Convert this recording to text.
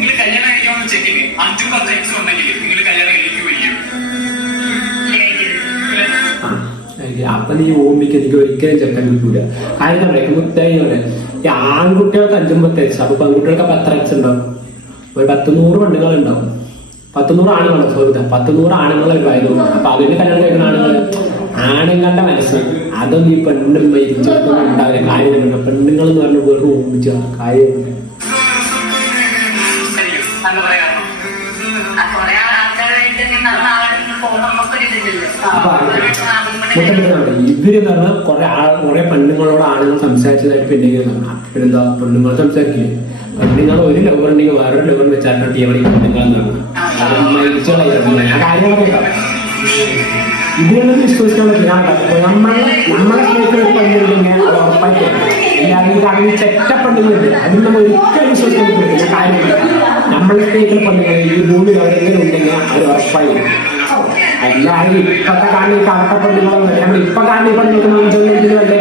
നിങ്ങൾ കല്യാണം കഴിക്കാമെന്ന് ചെക്കിന് 5-10 എക്സ് ഉണ്ടെങ്കിൽ നിങ്ങൾ കല്യാണം കഴിക്കുമായിരിക്കും. അപ്പൊ നീ ഓർമ്മിക്ക എനിക്ക് ഒരിക്കലും ചെറുക്കാൻ കിട്ടൂല. കാര്യം പറയാം മുത്തായി പറയാം ഈ ആൺകുട്ടികൾക്ക് 5-10 എക്സ്, അപ്പൊ പെൺകുട്ടികൾക്ക് 10 എക്സ് ഉണ്ടാവും. ഒരു 100 പെണ്ണുങ്ങൾ ഉണ്ടാവും, 100 ആണുങ്ങളോ സോറി 100 ആണുങ്ങളെ ഉണ്ടായിരുന്നു. അപ്പൊ അതിന്റെ കല്യാണം കഴിക്കുന്ന ആണുങ്ങളുടെ മനസ്സിൽ അതൊന്നും ഈ പെണ്ണും മരിച്ചൊന്നും ഉണ്ടാവില്ല. കാര്യം പെണ്ണുങ്ങൾ എന്ന് പറഞ്ഞ വെറും ഓർമ്മിച്ച കാര്യം ഇവര് പറഞ്ഞാൽ കുറെ പെണ്ണുങ്ങളോട് ആണുങ്ങൾ സംസാരിച്ചതായിട്ട് പിന്നെന്താ പെണ്ണുങ്ങൾ സംസാരിക്കില്ലേ? പെണ്ണുങ്ങൾ ഒരു ലവർ ഉണ്ടെങ്കിൽ വേറൊരു ലവർ വെച്ചാൽ എവിടെ പെണ്ണുങ്ങളെന്നാണ് മരിച്ചുള്ള കാര്യങ്ങളൊക്കെ ഇതിനൊന്നും വിശ്വസിക്കാൻ പറ്റില്ല. നമ്മളെ പെണ്ണുണ്ടെങ്കിൽ അത് ഉറപ്പായിട്ടില്ല. അല്ലെങ്കിൽ അതിന് ചെറ്റപ്പെണ്ണുങ്ങളുണ്ട്, അതിന് നമ്മൾ ഒരിക്കലും വിശ്വസിക്കാൻ പറ്റില്ല. കാര്യമില്ല, നമ്മളെ സ്ത്രീകൾ പെണ്ണുങ്ങൾ ഈ ഭൂമിയിൽ അവരെങ്കിലും ഉണ്ടെങ്കിൽ അത് ഉറപ്പായി. അല്ലാതെ ഇപ്പത്തെ കാണി കറുത്ത പെണ്ണുങ്ങളൊന്നും നമ്മൾ ഇപ്പൊ കാണി പെണ്ണുങ്ങൾക്ക് വല്ല